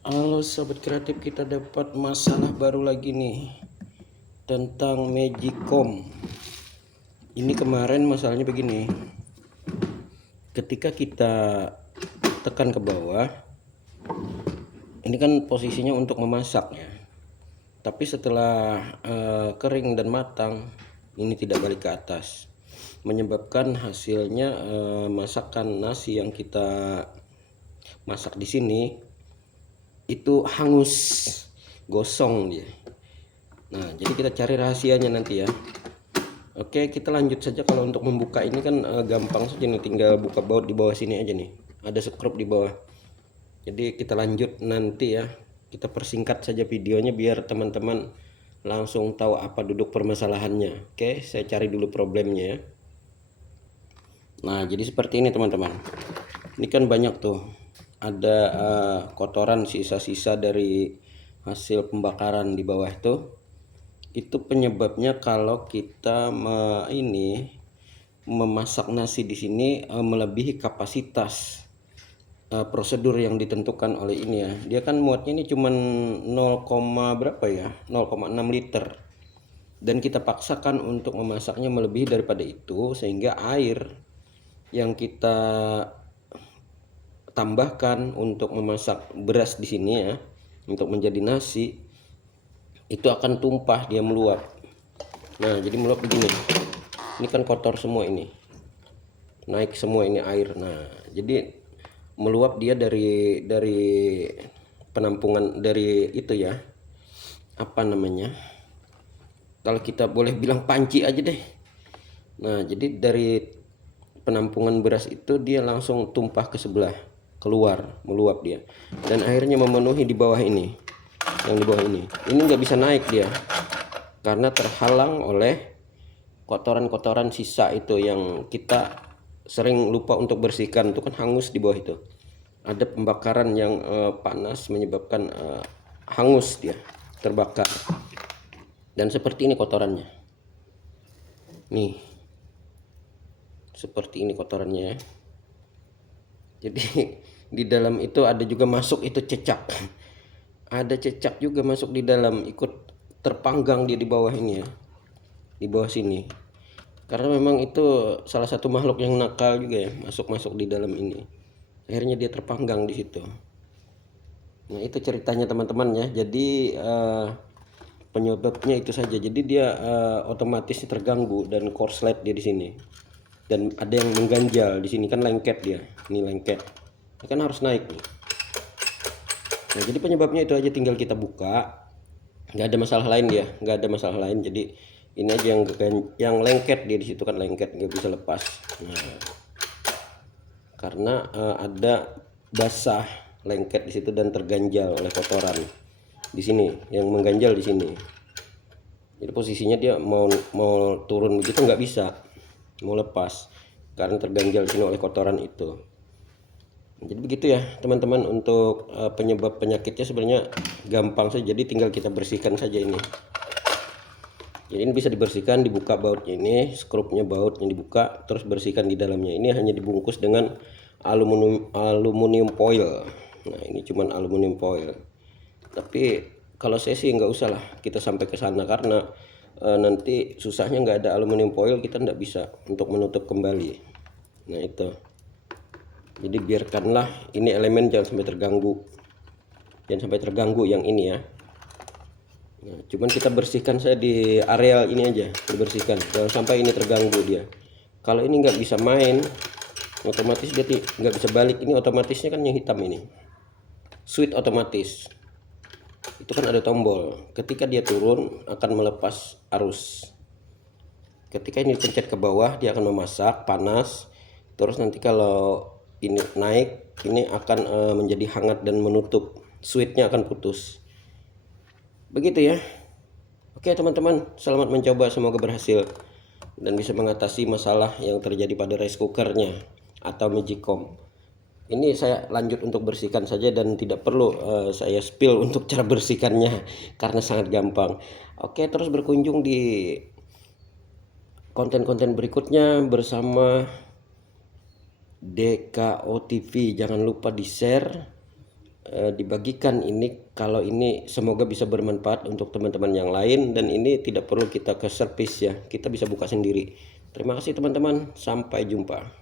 Halo sobat kreatif, kita dapat masalah baru lagi nih tentang Magicom. Ini kemarin masalahnya begini. Ketika kita tekan ke bawah, ini kan posisinya untuk memasak ya. Tapi setelah kering dan matang, ini tidak balik ke atas, menyebabkan hasilnya masakan nasi yang kita masak di sini itu hangus, gosong dia. Nah, jadi kita cari rahasianya nanti ya. Oke, kita lanjut saja. Kalau untuk membuka ini kan gampang saja nih, tinggal buka baut di bawah sini aja nih. Ada sekrup di bawah. Jadi kita lanjut nanti ya. Kita persingkat saja videonya biar teman-teman langsung tahu apa duduk permasalahannya. Oke, saya cari dulu problemnya ya. Nah, jadi seperti ini teman-teman. Ini kan banyak tuh. Ada kotoran sisa-sisa dari hasil pembakaran di bawah itu penyebabnya kalau kita memasak nasi di sini melebihi kapasitas prosedur yang ditentukan oleh ini ya. Dia kan muatnya ini cuman 0, berapa ya, 0,6 liter, dan kita paksakan untuk memasaknya melebihi daripada itu, sehingga air yang kita tambahkan untuk memasak beras di sini ya, untuk menjadi nasi, itu akan tumpah, dia meluap. Nah, jadi meluap begini. Ini kan kotor semua, ini naik semua ini air. Nah, jadi meluap dia dari penampungan, dari itu ya, apa namanya, kalau kita boleh bilang panci aja deh. Nah, jadi dari penampungan beras itu dia langsung tumpah ke sebelah, keluar, meluap dia, dan akhirnya memenuhi di bawah ini, yang di bawah ini nggak bisa naik dia karena terhalang oleh kotoran-kotoran sisa itu yang kita sering lupa untuk bersihkan. Itu kan hangus di bawah itu, ada pembakaran yang panas menyebabkan hangus, dia terbakar. Dan seperti ini kotorannya nih, seperti ini kotorannya ya. Jadi di dalam itu ada juga masuk itu cecak, ada cecak juga masuk di dalam, ikut terpanggang dia di bawah ini ya, di bawah sini, karena memang itu salah satu makhluk yang nakal juga ya, masuk di dalam ini, akhirnya dia terpanggang di situ. Nah, itu ceritanya teman-teman ya. Jadi penyebabnya itu saja. Jadi dia otomatis terganggu dan korslet dia di sini, dan ada yang mengganjal di sini kan, lengket dia, ini lengket, ini kan harus naik nih. Nah, jadi penyebabnya itu aja, tinggal kita buka, nggak ada masalah lain dia, nggak ada masalah lain. Jadi ini aja yang lengket dia di situ kan, lengket, nggak bisa lepas. Nah, karena ada basah, lengket di situ dan terganjal oleh kotoran di sini, yang mengganjal di sini. Jadi posisinya dia mau turun begitu nggak bisa, mau lepas karena terganjal di sini oleh kotoran itu. Jadi begitu ya teman-teman, untuk penyebab penyakitnya sebenarnya gampang saja, jadi tinggal kita bersihkan saja ini. Jadi ini bisa dibersihkan, dibuka bautnya ini, skrupnya bautnya dibuka, terus bersihkan di dalamnya. Ini hanya dibungkus dengan aluminium foil. Nah, ini cuman aluminium foil. Tapi kalau saya sih nggak usah lah kita sampai ke sana, karena nanti susahnya nggak ada aluminium foil, kita nggak bisa untuk menutup kembali. Nah, itu. Jadi biarkanlah ini elemen jangan sampai terganggu yang ini ya. Nah, cuman kita bersihkan saya di area ini aja, dibersihkan, jangan sampai ini terganggu dia. Kalau ini nggak bisa main, otomatis dia nggak bisa balik. Ini otomatisnya kan yang hitam ini, switch otomatis itu kan ada tombol, ketika dia turun akan melepas arus, ketika ini pencet ke bawah dia akan memasak panas, terus nanti kalau ini naik, ini akan menjadi hangat dan menutup, switchnya akan putus. Begitu ya. Oke teman-teman, selamat mencoba, semoga berhasil dan bisa mengatasi masalah yang terjadi pada rice cookernya atau Magicom. Ini saya lanjut untuk bersihkan saja dan tidak perlu saya spill untuk cara bersihkannya karena sangat gampang. Oke, terus berkunjung di konten-konten berikutnya bersama DKO TV. Jangan lupa di share, dibagikan ini. Kalau ini semoga bisa bermanfaat untuk teman-teman yang lain, dan ini tidak perlu kita ke servis ya, kita bisa buka sendiri. Terima kasih teman-teman, sampai jumpa.